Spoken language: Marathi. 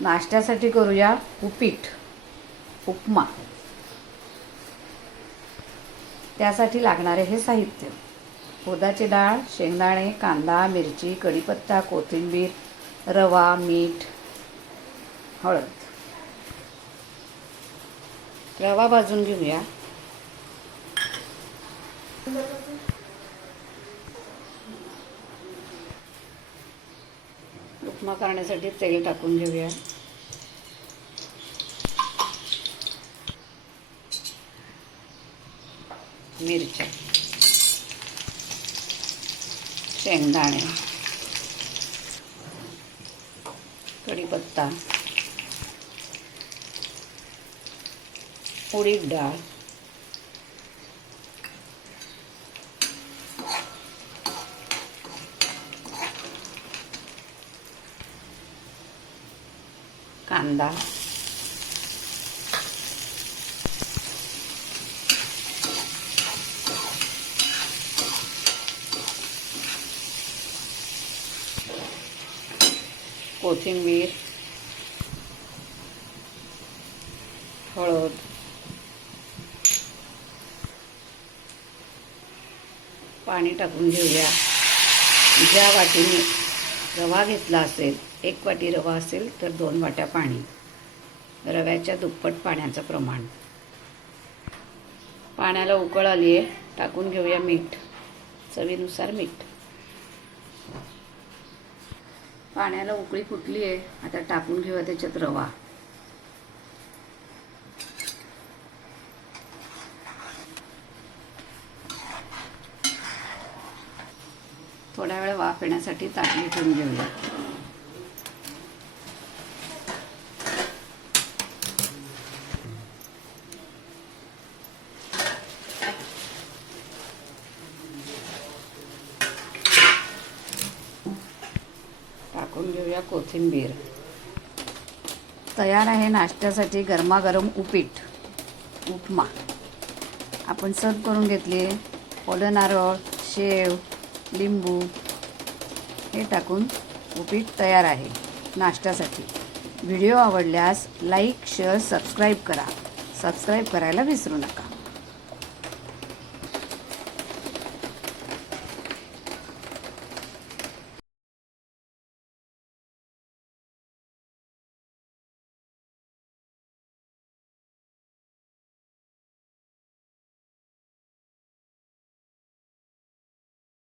नाश्त्यासाठी करूया उपीट उपमा. त्यासाठी लागणारे हे साहित्य उदाची डाळ शेंगदाणे कांदा मिरची कढीपत्ता कोथिंबीर रवा मीठ हळद. रवा भाजून घेऊया. उपमा करण्यासाठी तेल टाकून घेऊया. मिरच्या शेंगदाणे कढीपत्ता उडीद डाळ कांदा कोथिंबीर हळद. पाणी टाकून घेऊया. ज्या वाटीने रवा घेतला असेल एक वाटी रवा असेल तर दोन वाट्या पाणी. रव्याच्या दुप्पट पाण्याचं प्रमाण. पाण्याला उकळ आली आहे टाकून घेऊया मीठ. चवीनुसार मीठ. पाण्याला उकळी फुटली आहे. आता टाकून घेऊया त्याच्यात रवा. थोड्या वेळ वाफ येण्यासाठी ताटली ठेवून घेऊया. टाकून घेऊया कोथिंबीर. तयार आहे नाश्त्यासाठी गरमागरम उपीट उपमा. आपण सर्व करून घेतले. ओलं नारळ शेव लिंबू हे टाकून उपीट तयार आहे नाश्त्यासाठी. व्हिडिओ आवडल्यास लाईक शेअर सबस्क्राईब करा. सबस्क्राईब करायला विसरू नका.